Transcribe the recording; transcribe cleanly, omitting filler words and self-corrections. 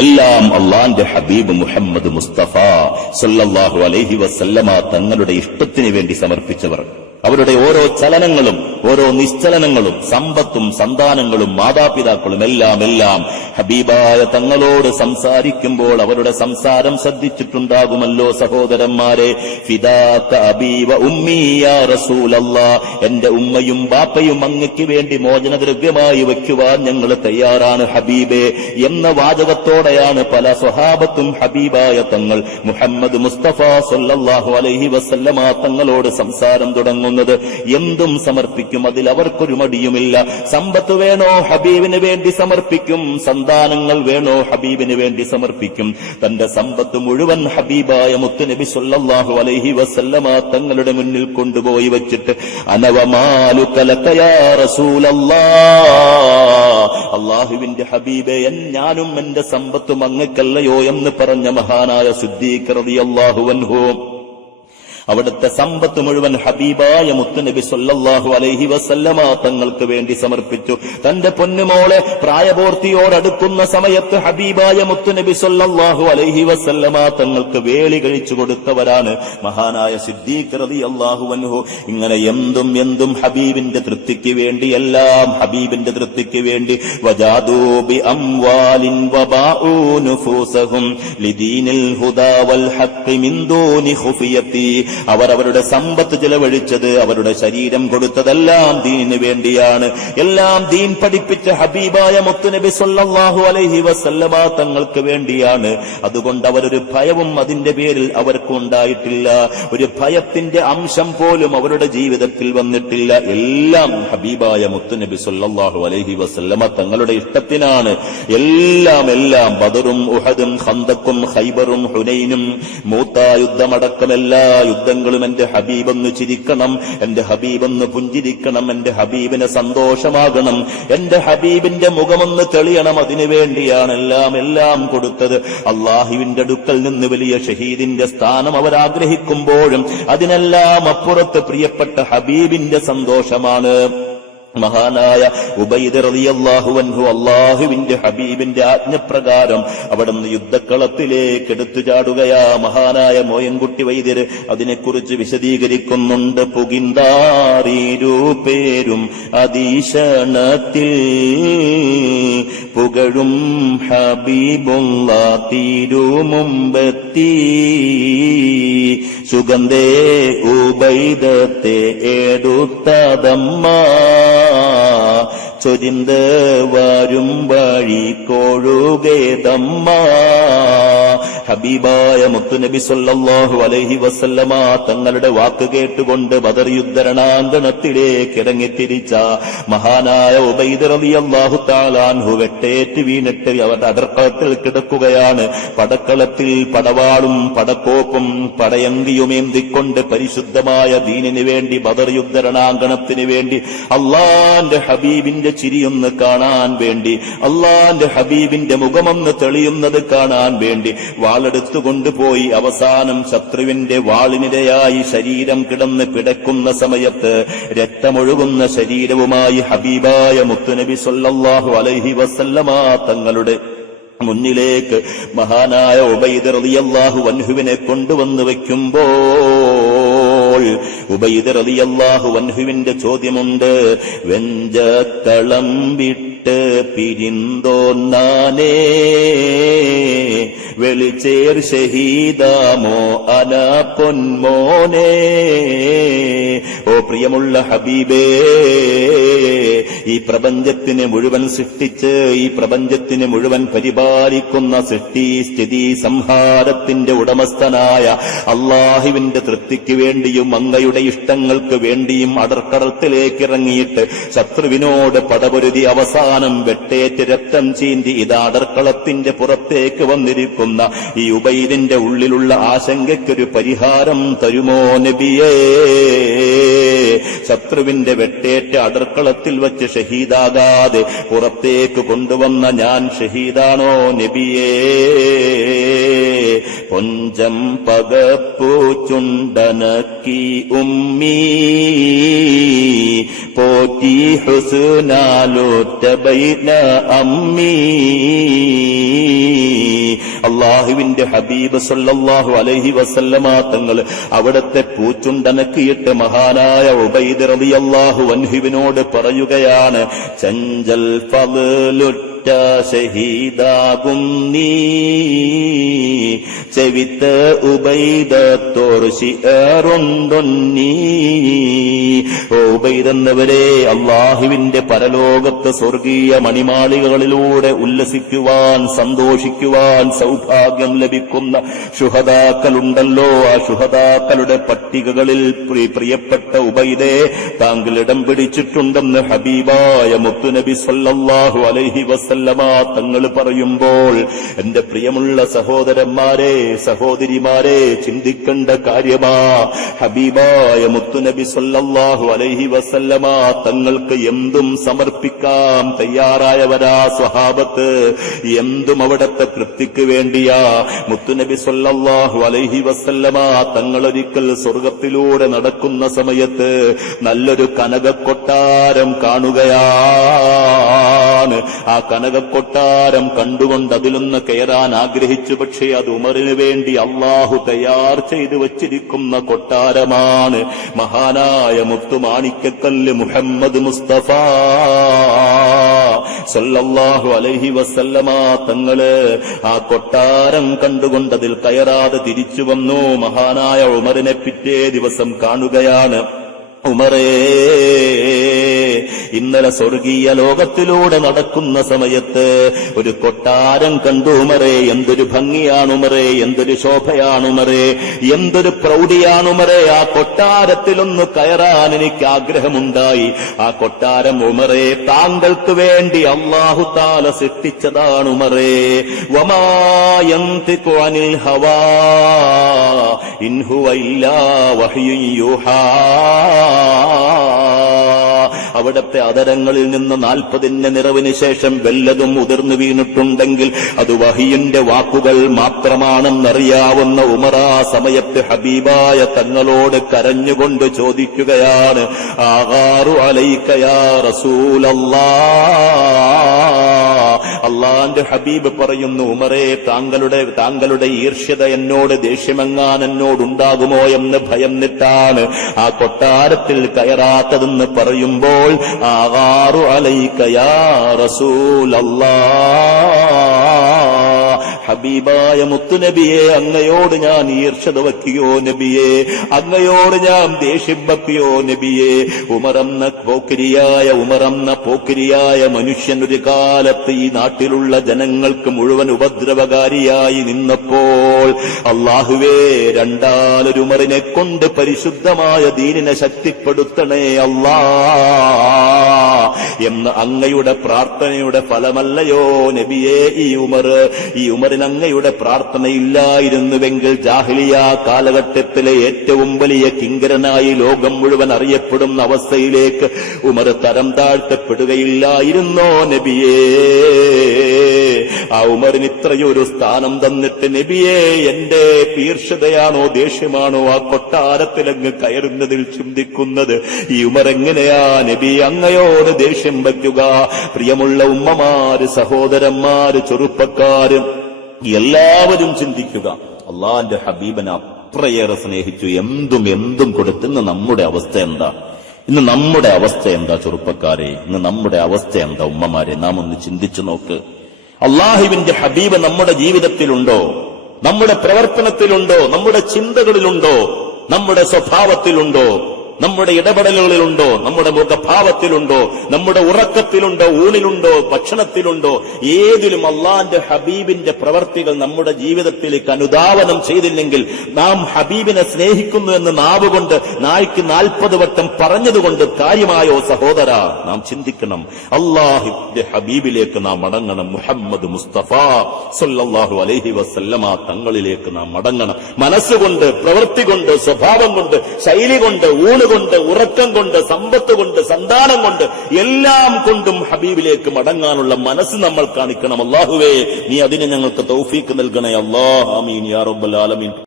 എല്ലാം അള്ളാന്റെ ഹബീബ് മുഹമ്മദ് മുസ്തഫ സല്ലല്ലാഹു അലൈഹി വസല്ലമ തങ്ങളുടെ ഇഷ്ടത്തിന് വേണ്ടി സമർപ്പിച്ചവർ. അവരുടെ ഓരോ ചലനങ്ങളും ഓരോ നിശ്ചലനങ്ങളും സമ്പത്തും സന്താനങ്ങളും മാതാപിതാക്കളും എല്ലാം ഹബീബായ തങ്ങളോട് സംസാരിക്കുമ്പോൾ അവരുടെ സംസാരം ശ്രദ്ധിച്ചിട്ടുണ്ടാകുമല്ലോ സഹോദരന്മാരെ. ഫിദാക അബീ വ ഉമ്മീ യാ റസൂലല്ലാഹ്, എന്റെ ഉമ്മയും ബാപ്പയും അങ്ങയ്ക്ക് വേണ്ടി മോചനദ്രവ്യമായി വയ്ക്കുവാൻ ഞങ്ങൾ തയ്യാറാണ് ഹബീബേ എന്ന വാചകത്തോടെയാണ് പല സ്വഹാബത്തും ഹബീബായ തങ്ങൾ മുഹമ്മദ് മുസ്തഫ സല്ലല്ലാഹു അലൈഹി വസല്ലമ തങ്ങളോട് സംസാരം തുടങ്ങുന്നത്. എന്തും സമർപ്പിക്കും, അതിൽ അവർക്കൊരു മടിയുമില്ല. സമ്പത്ത് വേണോ ഹബീബിന് വേണ്ടി സമർപ്പിക്കും, സന്താനങ്ങൾ വേണോ ഹബീബിന് വേണ്ടി സമർപ്പിക്കും. തന്റെ സമ്പത്ത് മുഴുവൻ ഹബീബായ മുത്തുനബി സല്ലല്ലാഹു അലൈഹി വസല്ലമ തങ്ങളുടെ മുന്നിൽ കൊണ്ടുപോയി വച്ചിട്ട് അനവമാലുക ലക യാ റസൂലല്ലാഹ്, അല്ലാഹുവിന്റെ ഹബീബേ ഞാനും എന്റെ സമ്പത്തും അങ്ങക്കല്ലയോ എന്ന് പറഞ്ഞ മഹാനായ സിദ്ദീഖ് റളിയല്ലാഹു അൻഹു അവിടുത്തെ സമ്പത്ത് മുഴുവൻ ഹബീബായ മുത്തുനബി സല്ലല്ലാഹു അലൈഹി വസല്ലമ തങ്ങൾക്ക് വേണ്ടി സമർപ്പിച്ചു. തന്റെ പൊന്നുമോളെ പ്രായപൂർത്തിയോടടുക്കുന്ന സമയത്ത് ഹബീബായ മുത്തുനബി സല്ലല്ലാഹു അലൈഹി വസല്ലമ തങ്ങൾക്ക് വേളി കഴിച്ചു കൊടുത്തവരാണ് മഹാനായ സിദ്ദീഖ് റളിയല്ലാഹു അൻഹു. ഇങ്ങനെ എന്തും ഹബീബിന്റെ തൃപ്തിക്ക് വേണ്ടി, എല്ലാം ഹബീബിന്റെ തൃപ്തിക്ക് വേണ്ടി. വജാദൂ ബി അംവാലിൻ വബാഉ നുഫൂസഹും ലിദീനിൽ ഹുദാ വൽ ഹഖ് മിൻ ദൂനി ഖുഫിയത്തി, അവരവരുടെ സമ്പത്ത് ചെലവഴിച്ചത്, അവരുടെ ശരീരം കൊടുത്തതെല്ലാം ദീനിന് വേണ്ടിയാണ്. എല്ലാം ദീൻ പഠിപ്പിച്ച ഹബീബായ മുത്തുനബി സല്ലല്ലാഹു അലൈഹി വസല്ലമ തങ്ങൾക്ക് വേണ്ടിയാണ്. അതുകൊണ്ട് അവരൊരു ഭയവും അതിന്റെ പേരിൽ അവർക്കുണ്ടായിട്ടില്ല. ഒരു ഭയത്തിന്റെ അംശം പോലും അവരുടെ ജീവിതത്തിൽ വന്നിട്ടില്ല. എല്ലാം ഹബീബായ മുത്തുനബി സല്ലല്ലാഹു അലൈഹി വസല്ലമ തങ്ങളുടെ ഇഷ്ടത്തിനാണ്. എല്ലാം ബദറും ഉഹദും ഖന്തഖും ഖൈബറും ഹുനൈനും മൂത്ത യുദ്ധമടക്കം എല്ലാ യുദ്ധങ്ങളും എന്റെ ഹബീബൊന്ന് ചിരിക്കണം, എന്റെ ഹബീബൊന്ന് പുഞ്ചിരിക്കണം, എന്റെ ഹബീബിന് സന്തോഷമാകണം, എന്റെ ഹബീബിന്റെ മുഖമൊന്ന് തെളിയണം, അതിനു വേണ്ടിയാണ് എല്ലാം കൊടുത്തത്. അള്ളാഹുവിന്റെ അടുക്കൽ നിന്ന് വലിയ ഷഹീദിന്റെ സ്ഥാനം അവരാഗ്രഹിക്കുമ്പോഴും അതിനെല്ലാം അപ്പുറത്ത് പ്രിയപ്പെട്ട ഹബീബിന്റെ സന്തോഷമാണ്. മഹാനായ ഉബൈദ് റളിയല്ലാഹു അൻഹു അല്ലാഹുവിന്റെ ഹബീബിന്റെ ആജ്ഞപ്രകാരം അവിടുന്ന് യുദ്ധക്കളത്തിലേക്ക് എടുത്തു ചാടുകയാ. മഹാനായ മോയൻകുട്ടി വൈദ്യര് അതിനെക്കുറിച്ച് വിശദീകരിക്കുന്നുണ്ട്. പുകിന്താറിരൂപേരും അതീശണത്തിൽ പുകഴും ഹബീബുള്ള തിരുമുമ്പെത്തി സുഗന്ധേ ഉബൈദത്തെ എടുത്തതമ്മ ചൊരിന്ത് വരും വഴി കോഴുകേതമ്മ. ഹബീബായ മുത്തുനബി സല്ലല്ലാഹു അലൈഹി വസല്ലമ തങ്ങളുടെ വാക്ക് കേട്ടുകൊണ്ട് ബദർ യുദ്ധരണാങ്കണത്തിലേക്ക് ഇറങ്ങിത്തിരിച്ച മഹാനായ ഉബൈദ് റളിയല്ലാഹു തആല അൻഹു വെട്ടേറ്റ് വീണിട്ട് അവരുടെ അടർക്കളത്തിൽ കിടക്കുകയാണ്. പടക്കളത്തിൽ പടവാളും പടക്കോപ്പും പടയങ്കിയുമേന്തിക്കൊണ്ട് പരിശുദ്ധമായ ദീനിന് വേണ്ടി ബദർ യുദ്ധരണാങ്കണത്തിന് വേണ്ടി അള്ളാന്റെ ഹബീബിന്റെ ചിരിയൊന്ന് കാണാൻ വേണ്ടി, അള്ളാന്റെ ഹബീബിന്റെ മുഖമൊന്ന് തെളിയുന്നത് കാണാൻ വേണ്ടി വാളെടുത്തുകൊണ്ടുപോയി അവസാനം ശത്രുവിന്റെ വാളിനിരയായി ശരീരം കിടന്ന് പിടക്കുന്ന സമയത്ത് രക്തമൊഴുകുന്ന ശരീരവുമായി ഹബീബായ മുത്തുനബി സല്ലല്ലാഹു അലൈഹി വസല്ലമ തങ്ങളുടെ മുന്നിലേക്ക് മഹാനായ ഉബൈദ് റളിയല്ലാഹു അൻഹുവിനെ കൊണ്ടുവന്ന് വയ്ക്കുമ്പോൾ ഉബൈദ് റളിയല്ലാഹു അൻഹുവിന്റെ ചോദ്യമുണ്ട്. വെഞ്ചക്കളം വിട്ട് പിരിന്തോന്നാനേ വെളിച്ചേർ ഷഹീദാമോ അന പൊന്മോനേ. ഓ പ്രിയമുള്ള ഹബീബേ, ഈ പ്രപഞ്ചത്തിനെ മുഴുവൻ സൃഷ്ടിച്ച് ഈ പ്രപഞ്ചത്തിനെ മുഴുവൻ പരിപാലിക്കുന്ന സൃഷ്ടി സ്ഥിതി സംഹാരത്തിന്റെ ഉടമസ്ഥനായ അള്ളാഹുവിന്റെ തൃപ്തിക്ക് വേണ്ടിയും അങ്ങയുടെ ഇഷ്ടങ്ങൾക്ക് വേണ്ടിയും അടർക്കടത്തിലേക്ക് ഇറങ്ങിയിട്ട് ശത്രുവിനോട് പടപൊരുതി അവസാനം വെട്ടേറ്റ് രക്തം ചീന്തി ഇത് അടർക്കളത്തിന്റെ പുറത്തേക്ക് വന്നിരിക്കുന്ന ഈ ഉബൈദിന്റെ ഉള്ളിലുള്ള ആശങ്കയ്ക്കൊരു പരിഹാരം തരുമോ നബിയേ? ശത്രുവിന്റെ വെട്ടേറ്റ അടർക്കളത്തിൽ വച്ച് ഷഹീദാകാതെ പുറത്തേക്ക് കൊണ്ടുവന്ന ഞാൻ ഷഹീദാണോ നബിയേ? പൊഞ്ചം പകപ്പൂ ചുണ്ടനക്കി ഉമ്മീ പോറ്റി ഹുസ്നാലോറ്റ ബൈന അമ്മീ അള്ളാഹുവിന്റെ ഹബീബ് സല്ലല്ലാഹു അലൈഹി വസല്ലമ തങ്ങൾ അവിടത്തെ പൂച്ചുണ്ടനക്കിയിട്ട് മഹാനായ ഉബൈദ് റളിയല്ലാഹു അൻഹുവിനോട് പറയുകയാണ്, ചഞ്ചൽ ഫളലുറ്റ ഷഹീദാകും നീ, ചെവിത്ത് ഉബൈദത്തോർ ശിഅറുണ്ടൊന്നീ. ഉബൈദ് എന്നവരെ, അള്ളാഹുവിന്റെ പരലോകത്ത് സ്വർഗീയ മണിമാളികകളിലൂടെ ഉല്ലസിക്കുവാൻ, സന്തോഷിക്കുവാൻ സൗഭാഗ്യം ലഭിക്കുന്ന ശുഹദാക്കളുണ്ടല്ലോ, ആ ശുഹദാക്കളുടെ പട്ടികകളിൽ പ്രിയപ്പെട്ട ഉബൈദേ താങ്കൾ ഇടം പിടിച്ചിട്ടുണ്ടെന്ന് ഹബീബായ മുത്തുനബി സല്ലല്ലാഹു അലൈഹി വസല്ലമ തങ്ങൾ പറയുമ്പോൾ, എന്റെ പ്രിയമുള്ള സഹോദരന്മാരെ, സഹോദരിമാരെ, ചിന്തിക്കേണ്ട കാര്യമാ. ഹബീബായ മുത്തുനബി സല്ലല്ലാഹു അലൈഹി വസല്ലമ തങ്ങൾക്ക് എന്തും സമർപ്പിക്കാൻ തയ്യാറായവരാ സ്വഹാബത്ത്. എന്തും അവിടത്തെ തൃപ്തിക്ക് വേണ്ടിയാ. മുത്തുനബി സല്ലല്ലാഹു അലൈഹി വസല്ലമ തങ്ങളൊരിക്കൽ സ്വർഗത്തിലൂടെ നടക്കുന്ന സമയത്ത് നല്ലൊരു കനകക്കൊട്ടാരം കാണുകയാണ്. ആ കനകക്കൊട്ടാരം കണ്ടുകൊണ്ട് അതിലൊന്ന് കയറാൻ ആഗ്രഹിച്ചു. പക്ഷേ അത് ഉമറിന് വേണ്ടി അള്ളാഹു തയ്യാർ ചെയ്തു വച്ചിരിക്കുന്ന കൊട്ടാരമാണ്. മഹാനായ മുത്തുമാണിക്കക്കല്ല് മുഹമ്മദ് മുസ്തഫ സല്ലല്ലാഹു അലൈഹി വസല്ലമ തങ്ങള് ആ കൊട്ടാരം കണ്ടുകൊണ്ട് അതിൽ കയറാതെ തിരിച്ചു വന്നു. മഹാനായ ഉമറിനെ പിറ്റേ ദിവസം കാണുകയാണ്. ഉമറേ, ഇന്നലെ സ്വർഗീയ ലോകത്തിലൂടെ നടക്കുന്ന സമയത്ത് ഒരു കൊട്ടാരം കണ്ടു ഉമറേ. എന്തൊരു ഭംഗിയാണ് ഉമറേ, എന്തൊരു ശോഭയാണ് ഉമറേ, എന്തൊരു പ്രൗഢിയാണ് ഉമറേ. ആ കൊട്ടാരത്തിലൊന്ന് കയറാൻ എനിക്ക് ആഗ്രഹമുണ്ടായി. ആ കൊട്ടാരം ഉമറേ താങ്കൾക്ക് വേണ്ടി അല്ലാഹു തആല സൃഷ്ടിച്ചതാണ് ഉമറേ. വമാ യന്തിഖു അനിൽ ഹവാ ഇൻ ഹുവ ഇല്ലാ വഹ്യുൻ യൂഹാ. അവിടത്തെ അതരങ്ങളിൽ നിന്ന് 40 നിറവിന് ശേഷം വല്ലതും ഉതിർന്നു വീണിട്ടുണ്ടെങ്കിൽ അത് വഹിയിന്റെ വാക്കുകൾ മാത്രമാണെന്നറിയാവുന്ന ഉമർ ആ സമയത്ത് ഹബീബായ തങ്ങളോട് കരഞ്ഞുകൊണ്ട് ചോദിക്കുകയാണ്, ആഗാറു അലൈക യാ റസൂലല്ലാഹ്. അള്ളാന്റെ ഹബീബ് പറയുന്നു, ഉമറേ താങ്കളുടെ ഈർഷ്യത എന്നോട്, ദേഷ്യമെങ്ങാൻ എന്നോടുണ്ടാകുമോ എന്ന് ഭയന്നിട്ടാണ് ആ കൊട്ടാരത്തിൽ കയറാത്തതെന്ന് പറയുമ്പോൾ, ആഗാറു അലൈക യാ റസൂലല്ലാഹ്. ഹബീബായ മുത്തുനബിയെ, അങ്ങയോട് ഞാൻ ഈർഷ്യത വയ്ക്കുകയോ നബിയെ, അങ്ങയോട് ഞാൻ ദേഷ്യം വയ്ക്കുകയോ നബിയെ. ഉമറന്ന പോക്കിരിയായ മനുഷ്യൻ ഒരു കാലത്ത് ഈ നാട്ടിലുള്ള ജനങ്ങൾക്ക് മുഴുവൻ ഉപദ്രവകാരിയായി നിന്നപ്പോൾ, അല്ലാഹുവേ രണ്ടാലൊരു ഉമറിനെ കൊണ്ട് പരിശുദ്ധമായ ദീനിനെ ശക്തിപ്പെടുത്തണേ അല്ലാ എന്ന് അങ്ങയുടെ പ്രാർത്ഥനയുടെ ഫലമല്ലയോ നബിയെ ഈ ഉമറിന് അങ്ങയുടെ പ്രാർത്ഥനയില്ലായിരുന്നുവെങ്കിൽ ജാഹിലിയ കാലഘട്ടത്തിലെ ഏറ്റവും വലിയ കിങ്കരനായി ലോകം മുഴുവൻ അറിയപ്പെടുന്ന അവസ്ഥയിലേക്ക് ഉമർ തരം താഴ്ത്തപ്പെടുകയില്ലായിരുന്നോ നബിയേ. ആ ഉമറിന് ഇത്രയൊരു സ്ഥാനം തന്നിട്ട് നബിയെ, എന്റെ ഈർഷ്യതയാണോ ദേഷ്യമാണോ ആ കൊട്ടാരത്തിലങ്ങ് കയറുന്നതിൽ ചിന്തിക്കുന്നത്? ഈ ഉമർ എങ്ങനെയാ നബി അങ്ങയോട് ദേഷ്യം വയ്ക്കുക? പ്രിയമുള്ള ഉമ്മമാര്, സഹോദരന്മാര്, ചെറുപ്പക്കാരും എല്ലാവരും ചിന്തിക്കുക. അള്ളാന്റെ ഹബീബിനെ അത്രയേറെ സ്നേഹിച്ചു, എന്തും കൊടുത്ത് ഇന്ന് നമ്മുടെ അവസ്ഥ എന്താ? ഇന്ന് നമ്മുടെ അവസ്ഥ എന്താ ചെറുപ്പക്കാരെ? ഇന്ന് നമ്മുടെ അവസ്ഥ എന്താ ഉമ്മമാരെ? നാം ഒന്ന് ചിന്തിച്ചു നോക്ക്. അള്ളാഹുവിന്റെ ഹബീബ് നമ്മുടെ ജീവിതത്തിലുണ്ടോ? നമ്മുടെ പ്രവർത്തനത്തിലുണ്ടോ? നമ്മുടെ ചിന്തകളിലുണ്ടോ? നമ്മുടെ സ്വഭാവത്തിലുണ്ടോ? നമ്മുടെ ഇടപെടലുകളിലുണ്ടോ? നമ്മുടെ മുഖഭാവത്തിലുണ്ടോ? നമ്മുടെ ഉറക്കത്തിലുണ്ടോ? ഊണിലുണ്ടോ? ഭക്ഷണത്തിലുണ്ടോ? ഏതിലും അള്ളാന്റെ ഹബീബിന്റെ പ്രവർത്തികൾ നമ്മുടെ ജീവിതത്തിലേക്ക് അനുധാവനം ചെയ്തില്ലെങ്കിൽ നാം ഹബീബിനെ സ്നേഹിക്കുന്നു എന്ന് നാവുകൊണ്ട് നായ്ക്ക് 40 വട്ടം പറഞ്ഞതുകൊണ്ട് കാര്യമായോ സഹോദര? നാം ചിന്തിക്കണം. അള്ളാഹുവിന്റെ ഹബീബിലേക്ക് നാം മടങ്ങണം. മുഹമ്മദ് മുസ്തഫ സല്ലല്ലാഹു അലൈഹി വസല്ലമ തങ്ങളിലേക്ക് നാം മടങ്ങണം. മനസ്സുകൊണ്ട്, പ്രവൃത്തി കൊണ്ട്, സ്വഭാവം കൊണ്ട്, ശൈലി കൊണ്ട്, ഊണ് കൊണ്ട്, ഉറക്കം കൊണ്ട്, സമ്പത്ത് കൊണ്ട്, സന്താനം കൊണ്ട്, എല്ലാം കൊണ്ടും ഹബീബിലേക്ക് മടങ്ങാനുള്ള മനസ്സ് നമ്മൾ കാണിക്കണം. അല്ലാഹുവേ, നീ അതിന് ഞങ്ങൾക്ക് തൗഫീക്ക് നൽകണേ. അല്ലാഹ് ആമീൻ യാ റബ്ബൽ ആലമീൻ.